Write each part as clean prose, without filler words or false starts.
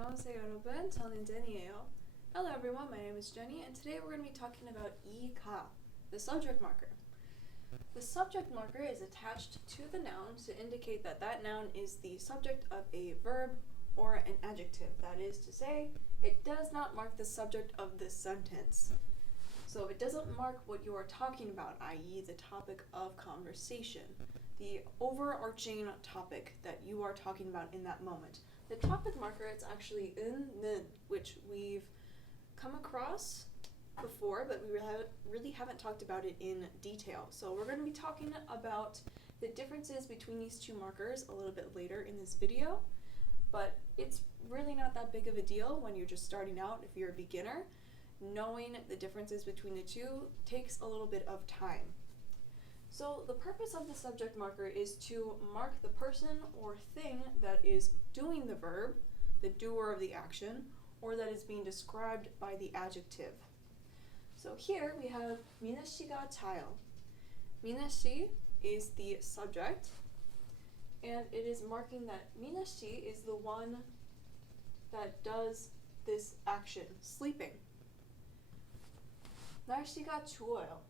안녕하세요 여러분, 저는 Jenny예요. Hello everyone, my name is Jenny, and today we're going to be talking about 이가, the subject marker. The subject marker is attached to the noun to indicate that that noun is the subject of a verb or an adjective. That is to say, it does not mark the subject of this sentence. So it doesn't mark what you are talking about, i.e. the topic of conversation, the overarching topic that you are talking about in that moment. The topic marker is actually 는, which we've come across before, but we really haven't talked about it in detail. So we're going to be talking about the differences between these two markers a little bit later in this video, but it's really not that big of a deal when you're just starting out. If you're a beginner, knowing the differences between the two takes a little bit of time. So the purpose of the subject marker is to mark the person or thing that is doing the verb, the doer of the action, or that is being described by the adjective. So here we have 미나 씨가 자요. 미나 씨 is the subject, and it is marking that 미나 씨 is the one that does this action, sleeping. 날씨가 추워요.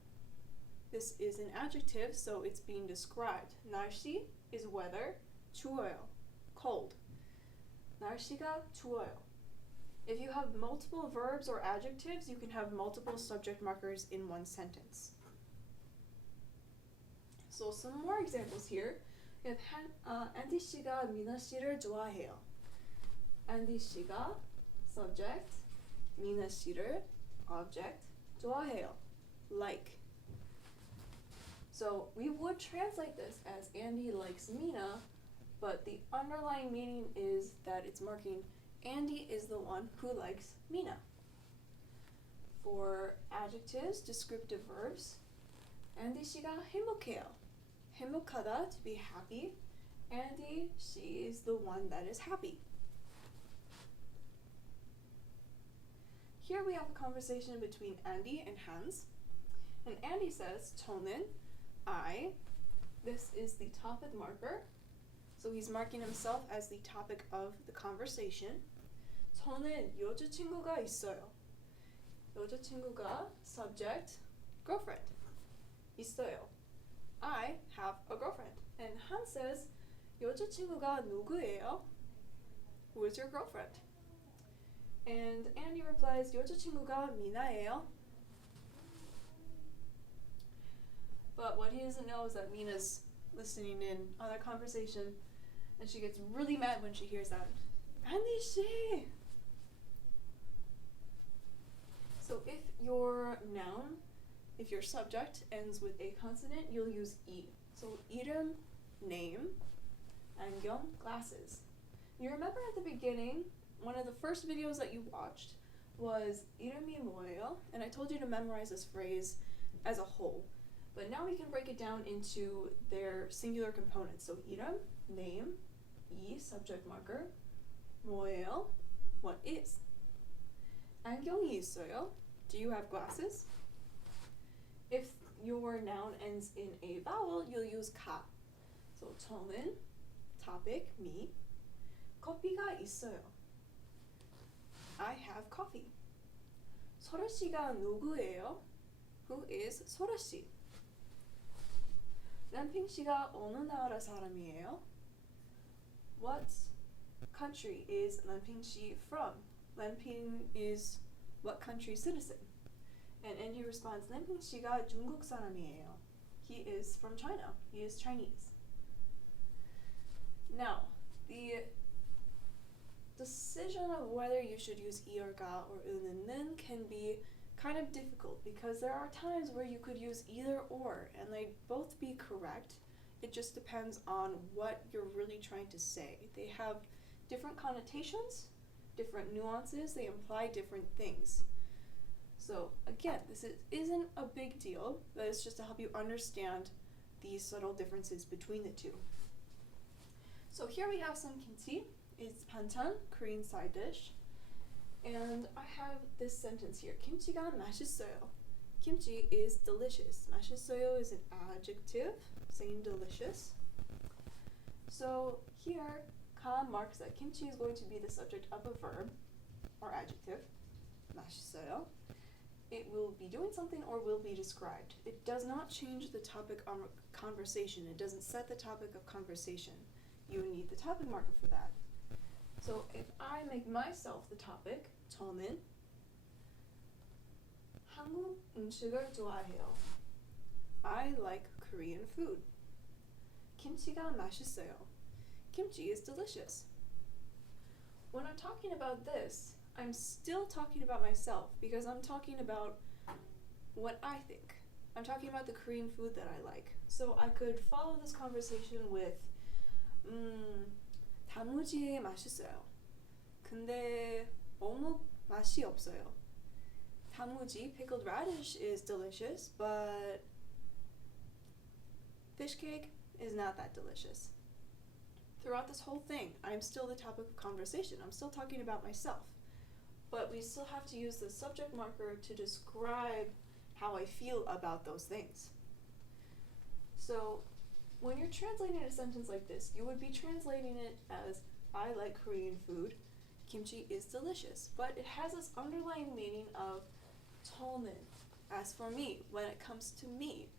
This is an adjective, so it's being described. 날씨 is weather, 추워요, cold. 날씨가 추워요. If you have multiple verbs or adjectives, you can have multiple subject markers in one sentence. So some more examples here. We have 안디 씨가 미나 씨를 좋아해요. 안디 씨가 subject, 미나 씨를 object, 좋아해요, like. So we would translate this as Andy likes Mina, but the underlying meaning is that it's marking Andy is the one who likes Mina. For adjectives, descriptive verbs, Andy 씨가 행복해요. 행복하다, to be happy. Andy, she is the one that is happy. Here we have a conversation between Andy and Hans. And Andy says, 저는, I, this is the topic marker. So he's marking himself as the topic of the conversation. 저는 여자친구가 있어요. 여자친구가 subject, girlfriend. 있어요. I have a girlfriend. And Hans says, 여자친구가 누구예요? Who is your girlfriend? And Andy replies, 여자친구가 미나예요. But what he doesn't know is that Mina's listening in on their conversation, and she gets really mad when she hears that. Andy 씨! So if your noun, if your subject ends with a consonant, you'll use 이. So 이름, name, 안경, glasses. You remember at the beginning, one of the first videos that you watched was 이름이 뭐예요? And I told you to memorize this phrase as a whole. But now we can break it down into their singular components. So 이름, name, 이, subject marker, 뭐예요? What is? 안경이 있어요? Do you have glasses? If your noun ends in a vowel, you'll use 가. So 저는, topic, me, 커피가 있어요. I have coffee. 소라 씨가 누구예요? Who is 소라 씨? 람핑 씨가 어느 나라 사람이에요? What country is 람핑 씨 from? 람핑 is what country citizen? And Andy responds, 람핑 씨가 중국 사람이에요. He is from China. He is Chinese. Now, the decision of whether you should use 이 or 가 or and 는 can be kind of difficult because there are times where you could use either or and they'd both be correct. It just depends on what you're really trying to say. They have different connotations, different nuances, they imply different things. So again, this isn't a big deal, but it's just to help you understand these subtle differences between the two. So here we have some kimchi. It's 반찬, Korean side dish. And I have this sentence here. 김치가 맛있어요. Kimchi is delicious. 맛있어요 is an adjective saying delicious. So here, ka marks that kimchi is going to be the subject of a verb or adjective. 맛있어요. It will be doing something or will be described. It does not change the topic of conversation. It doesn't set the topic of conversation. You need the topic marker for that. So if I make myself the topic, 저는 한국 음식을 좋아해요. I like Korean food. 김치가 맛있어요. Kimchi is delicious. When I'm talking about this, I'm still talking about myself because I'm talking about what I think. I'm talking about the Korean food that I like. So I could follow this conversation with 단무지 맛있어요. 근데 어묵 맛이 없어요. 단무지, pickled radish, is delicious, but fish cake is not that delicious. Throughout this whole thing, I'm still the topic of conversation. I'm still talking about myself. But we still have to use the subject marker to describe how I feel about those things. So when you're translating a sentence like this, you would be translating it as, I like Korean food, kimchi is delicious. But it has this underlying meaning of 저는. As for me, when it comes to me,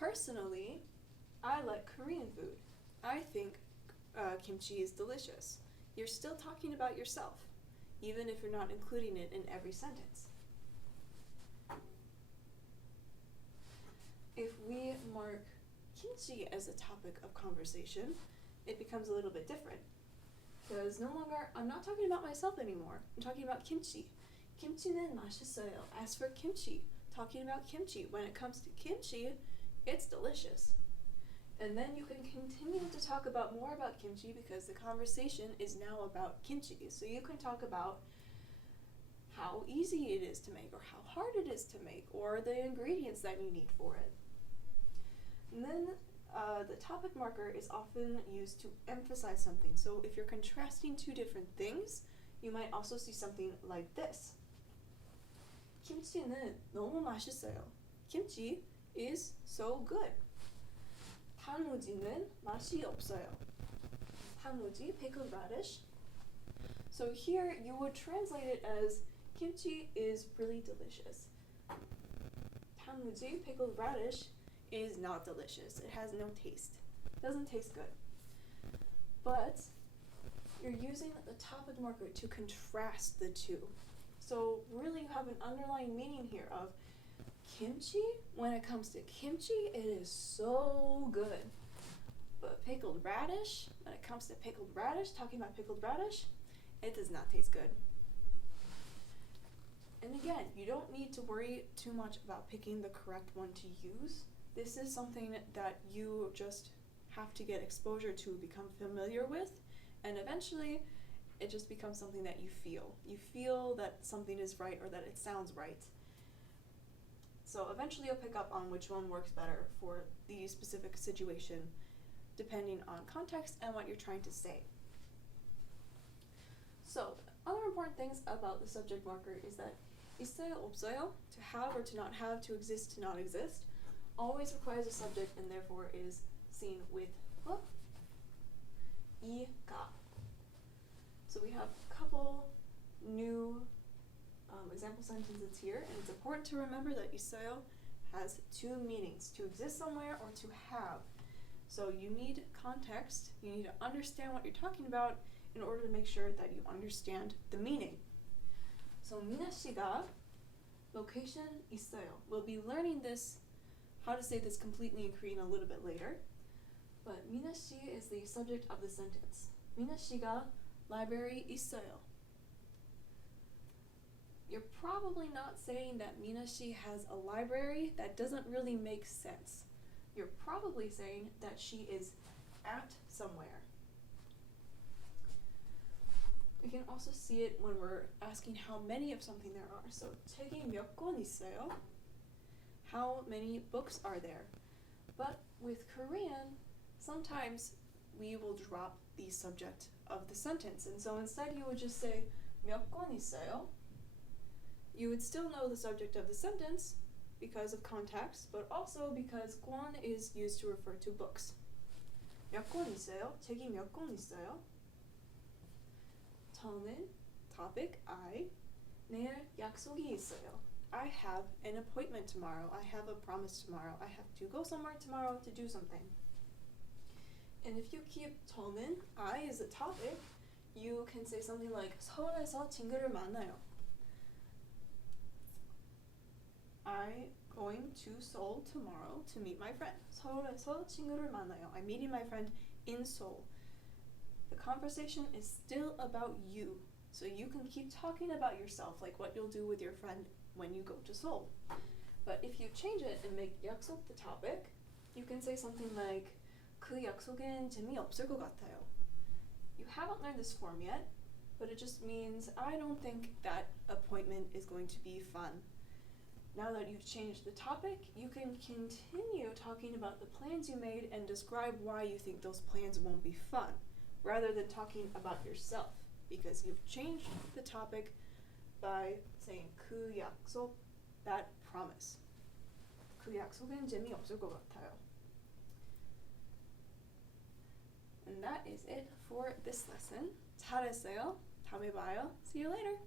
personally, I like Korean food. I think kimchi is delicious. You're still talking about yourself, even if you're not including it in every sentence. If we mark kimchi as a topic of conversation, it becomes a little bit different. Because no longer, I'm not talking about myself anymore. I'm talking about kimchi. 김치는 맛있어요. As for kimchi, talking about kimchi. When it comes to kimchi, it's delicious. And then you can continue to talk about more about kimchi because the conversation is now about kimchi. So you can talk about how easy it is to make or how hard it is to make or the ingredients that you need for it. And then the topic marker is often used to emphasize something. So if you're contrasting two different things, you might also see something like this. 김치는 너무 맛있어요. Kimchi is so good. 단무지는 맛이 없어요. 단무지, pickled radish. So here you would translate it as kimchi is really delicious. 단무지, pickled radish, is not delicious. It has no taste. It doesn't taste good. But you're using the topic marker to contrast the two. So really you have an underlying meaning here of kimchi. When it comes to kimchi, it is so good. But pickled radish, when it comes to pickled radish, talking about pickled radish, it does not taste good. And again, you don't need to worry too much about picking the correct one to use. This is something that you just have to get exposure to, become familiar with, and eventually it just becomes something that you feel. You feel that something is right or that it sounds right. So eventually you'll pick up on which one works better for the specific situation, depending on context and what you're trying to say. So other important things about the subject marker is that 있어요, 없어요, to have or to not have, to exist, to not exist, always requires a subject and therefore is seen with 이가. So we have a couple new example sentences here, and it's important to remember that 있어요 has two meanings, to exist somewhere or to have. So you need context, you need to understand what you're talking about in order to make sure that you understand the meaning. So 미나 씨가 location 있어요. We'll be learning this, how to say this completely in Korean a little bit later. But 미나 씨 is the subject of the sentence. 미나 씨가 library 있어요. You're probably not saying that 미나 씨 has a library. That doesn't really make sense. You're probably saying that she is at somewhere. We can also see it when we're asking how many of something there are. So 책이 몇 권 있어요? How many books are there? But with Korean, sometimes we will drop the subject of the sentence. And so instead you would just say 몇 권 있어요? You would still know the subject of the sentence because of context, but also because 권 is used to refer to books. 몇 권 있어요? 책이 몇 권 있어요? 저는 topic I 내일 약속이 있어요. I have an appointment tomorrow. I have a promise tomorrow. I have to go somewhere tomorrow to do something. And if you keep 저는 I as a topic, you can say something like 서울에서 친구를 만나요. I'm going to Seoul tomorrow to meet my friend. 서울에서 친구를 만나요. I'm meeting my friend in Seoul. The conversation is still about you. So you can keep talking about yourself, like what you'll do with your friend when you go to Seoul. But if you change it and make 약속 the topic, you can say something like 그 약속은 재미없을 것 같아요. You haven't learned this form yet, but it just means I don't think that appointment is going to be fun. Now that you've changed the topic, you can continue talking about the plans you made and describe why you think those plans won't be fun, rather than talking about yourself, because you've changed the topic by saying 그 약속, that promise. 그 약속은 재미없을 것 같아요. And that is it for this lesson. 잘했어요. 다음에 봐요. See you later.